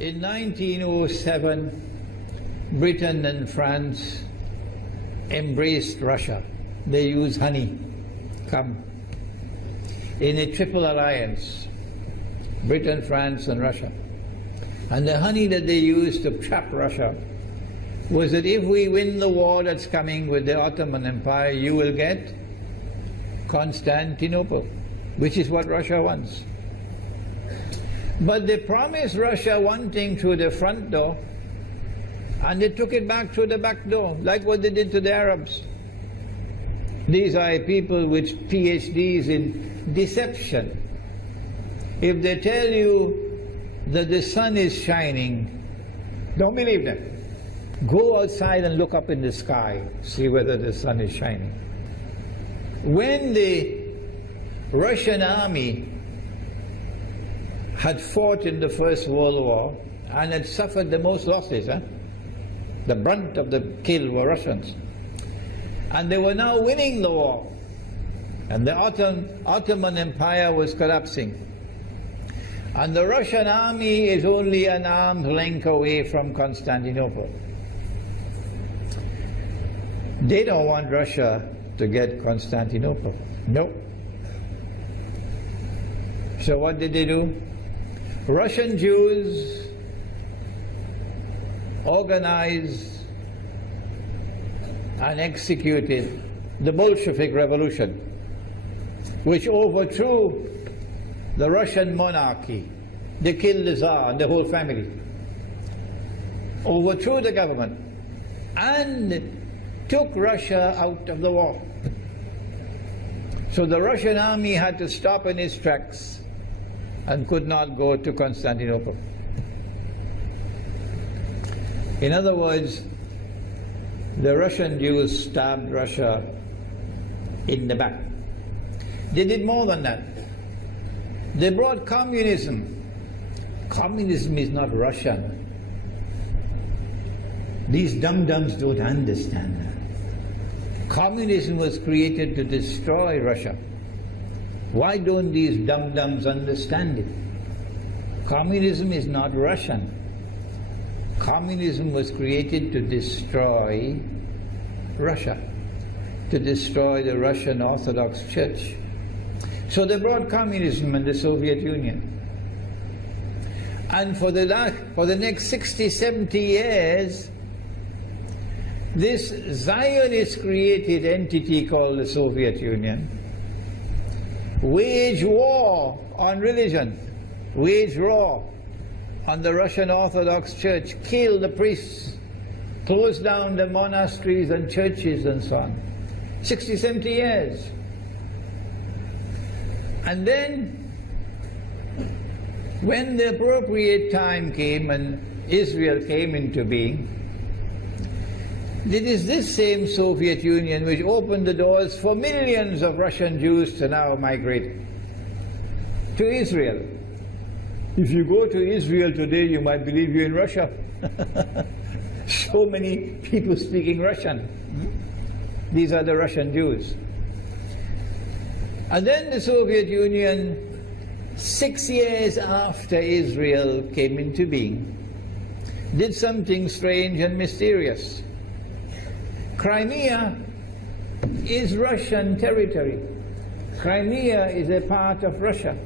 In 1907, Britain and France embraced Russia. They used honey, in a triple alliance, Britain, France and Russia. And the honey that they used to trap Russia was that if we win the war that's coming with the Ottoman Empire, you will get Constantinople, which is what Russia wants. But they promised Russia one thing through the front door, and they took it back through the back door, like what they did to the Arabs. These are people with PhDs in deception. If they tell you that the sun is shining, don't believe them. Go outside and look up in the sky, see whether the sun is shining. When the Russian army had fought in the First World War and had suffered the most losses, the brunt of the kill were Russians, and they were now winning the war, and the Ottoman Empire was collapsing, and the Russian army is only an arm's length away from Constantinople. They don't want Russia to get Constantinople. No. So what did they do? Russian Jews organized and executed the Bolshevik Revolution, which overthrew the Russian monarchy. They killed the Tsar and the whole family, overthrew the government, and took Russia out of the war. So the Russian army had to stop in its tracks and could not go to Constantinople. In other words, the Russian Jews stabbed Russia in the back. They did more than that. They brought communism. Communism is not Russian. These dum-dums don't understand that. Communism was created to destroy Russia. Why don't these dum-dums understand it? Communism is not Russian. Communism was created to destroy Russia, to destroy the Russian Orthodox Church. So they brought communism in the Soviet Union. And for the next 60, 70 years, this Zionist-created entity called the Soviet Union waged war on religion, waged war on the Russian Orthodox Church, killed the priests, closed down the monasteries and churches and so on. 60, 70 years. And then, when the appropriate time came and Israel came into being, it is this same Soviet Union which opened the doors for millions of Russian Jews to now migrate to Israel. If you go to Israel today, you might believe you're in Russia. So many people speaking Russian. These are the Russian Jews. And then the Soviet Union, 6 years after Israel came into being, did something strange and mysterious. Crimea is Russian territory. Crimea is a part of Russia.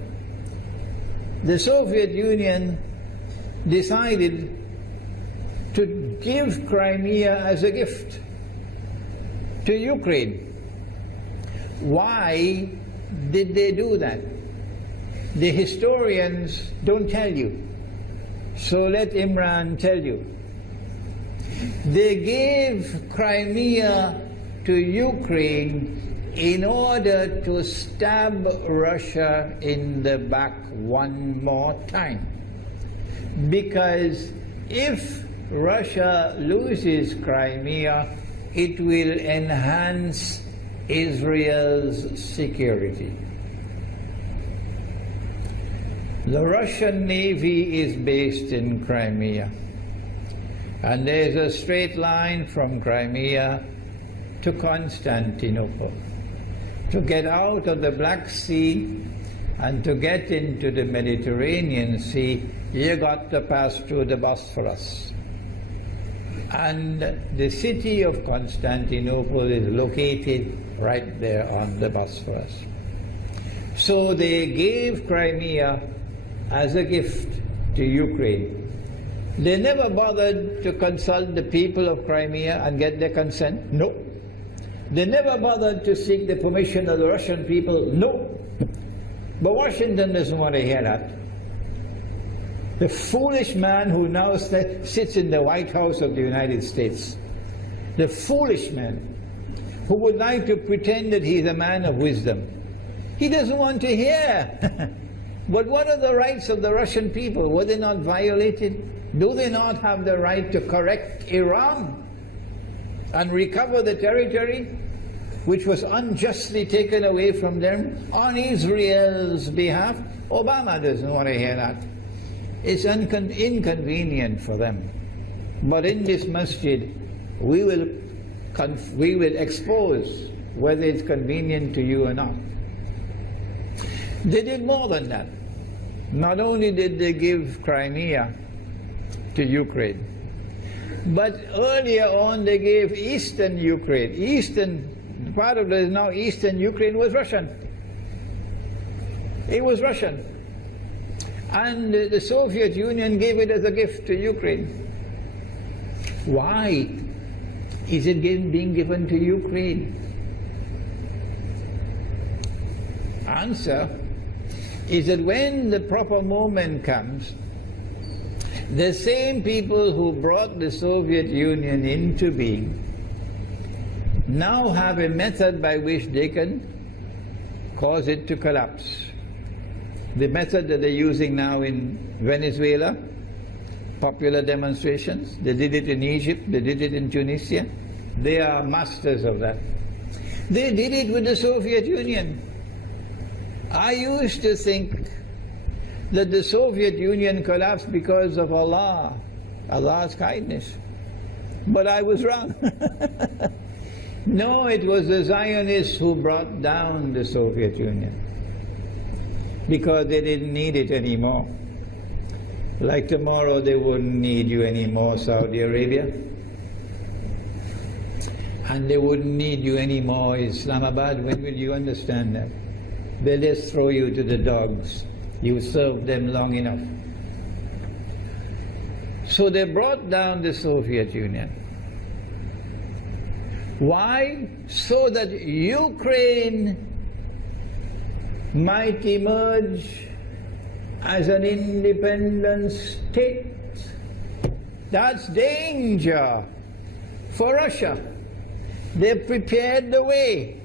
The Soviet Union decided to give Crimea as a gift to Ukraine. Why did they do that? The historians don't tell you. So let Imran tell you. They gave Crimea to Ukraine in order to stab Russia in the back one more time. Because if Russia loses Crimea, it will enhance Israel's security. The Russian Navy is based in Crimea, and there's a straight line from Crimea to Constantinople. To get out of the Black Sea And to get into the Mediterranean Sea, you got to pass through the Bosphorus. And the city of Constantinople is located right there on the Bosphorus. So they gave Crimea as a gift to Ukraine. They never bothered to consult the people of Crimea and get their consent. No. They never bothered to seek the permission of the Russian people. No. But Washington doesn't want to hear that. The foolish man who now sits in the White House of the United States, the foolish man who would like to pretend that he's a man of wisdom, he doesn't want to hear. But what are the rights of the Russian people? Were they not violated? Do they not have the right to correct Iran and recover the territory which was unjustly taken away from them on Israel's behalf? Obama doesn't want to hear that. It's inconvenient for them. But in this masjid, we will expose whether it's convenient to you or not. They did more than that. Not only did they give Crimea to Ukraine, but earlier on they gave eastern Ukraine. Eastern, part of it now eastern Ukraine was Russian. It was Russian. And the Soviet Union gave it as a gift to Ukraine. Why is it being given to Ukraine? Answer is that when the proper moment comes, the same people who brought the Soviet Union into being now have a method by which they can cause it to collapse. The method that they're using now in Venezuela, popular demonstrations, they did it in Egypt, they did it in Tunisia, they are masters of that. They did it with the Soviet Union. I used to think that the Soviet Union collapsed because of Allah's kindness. But I was wrong. No, it was the Zionists who brought down the Soviet Union because they didn't need it anymore. Like tomorrow they wouldn't need you anymore, Saudi Arabia. And they wouldn't need you anymore, Islamabad. When will you understand that? They'll just throw you to the dogs. You served them long enough. So they brought down the Soviet Union. Why? So that Ukraine might emerge as an independent state. That's danger for Russia. They prepared the way.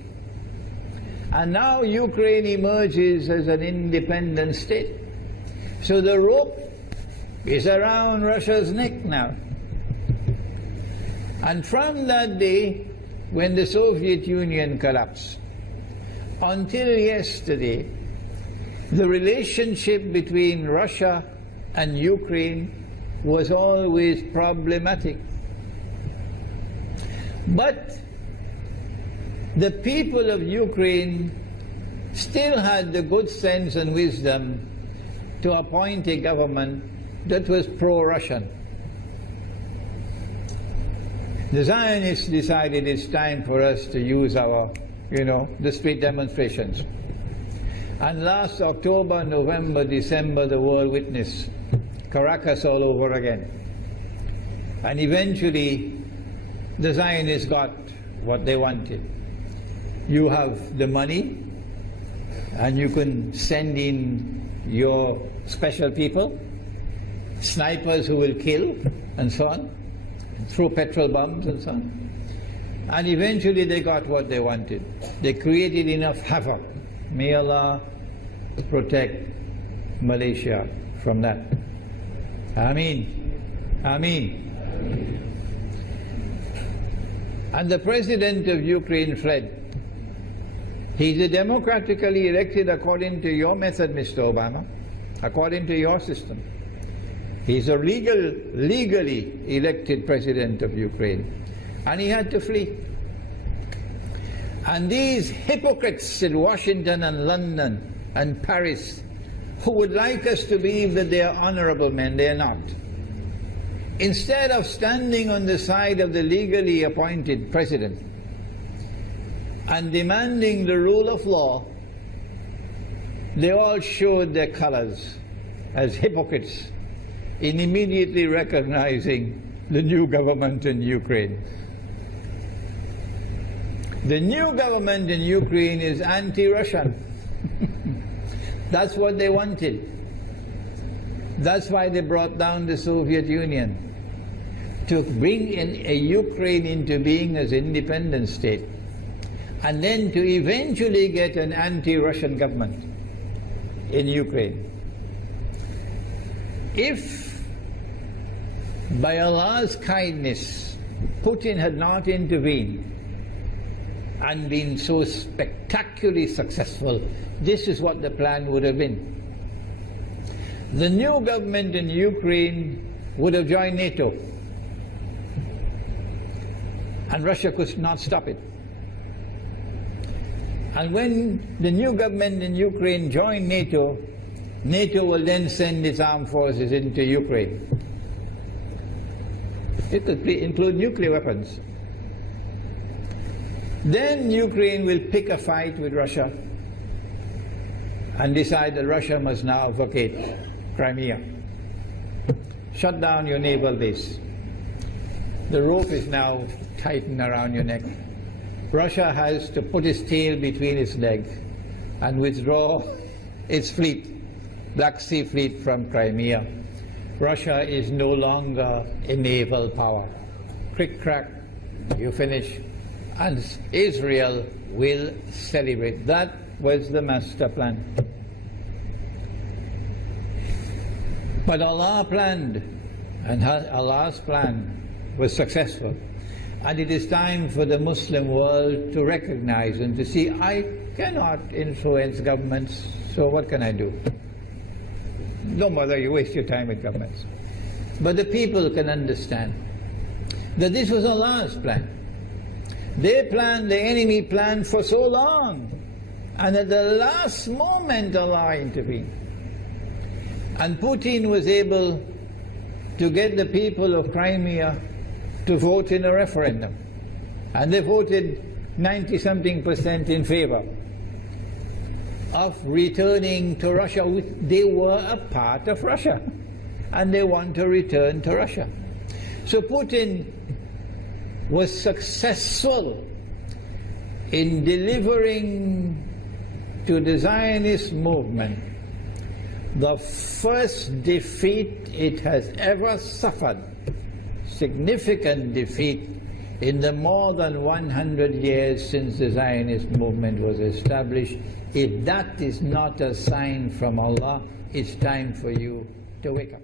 And now Ukraine emerges as an independent state. So the rope is around Russia's neck now. And from that day, when the Soviet Union collapsed, until yesterday, the relationship between Russia and Ukraine was always problematic. But the people of Ukraine still had the good sense and wisdom to appoint a government that was pro-Russian. The Zionists decided it's time for us to use our, the street demonstrations. And last October, November, December, the world witnessed Caracas all over again. And eventually, the Zionists got what they wanted. You have the money, and you can send in your special people, snipers who will kill, and so on, throw petrol bombs and so on. And eventually they got what they wanted. They created enough havoc. May Allah protect Malaysia from that. Ameen. Ameen. And the president of Ukraine fled. He's a democratically elected according to your method, Mr. Obama, according to your system. He's a legally elected president of Ukraine. And he had to flee. And these hypocrites in Washington and London and Paris, who would like us to believe that they are honorable men. They are not. Instead of standing on the side of the legally appointed president and demanding the rule of law, they all showed their colors as hypocrites in immediately recognizing the new government in Ukraine. The new government in Ukraine is anti-Russian. That's what they wanted. That's why they brought down the Soviet Union, to bring in a Ukraine into being as an independent state, and then to eventually get an anti-Russian government in Ukraine. If by Allah's kindness Putin had not intervened and been so spectacularly successful, this is what the plan would have been. The new government in Ukraine would have joined NATO, and Russia could not stop it. And when the new government in Ukraine joined NATO, NATO will then send its armed forces into Ukraine. It could include nuclear weapons. Then Ukraine will pick a fight with Russia and decide that Russia must now vacate Crimea. Shut down your naval base. The rope is now tightened around your neck. Russia has to put its tail between its legs and withdraw its fleet, Black Sea Fleet, from Crimea. Russia is no longer a naval power. Crick crack, you finish. And Israel will celebrate. That was the master plan. But Allah planned, and Allah's plan was successful. And it is time for the Muslim world to recognize and to see, I cannot influence governments, so what can I do? Don't bother, you waste your time with governments. But the people can understand that this was Allah's plan. They planned, the enemy planned for so long, and at the last moment Allah intervened. And Putin was able to get the people of Crimea to vote in a referendum. And they voted 90-something% in favor of returning to Russia. They were a part of Russia, and they want to return to Russia. So Putin was successful in delivering to the Zionist movement the first defeat it has ever suffered, significant defeat, in the more than 100 years since the Zionist movement was established. If that is not a sign from Allah, it's time for you to wake up.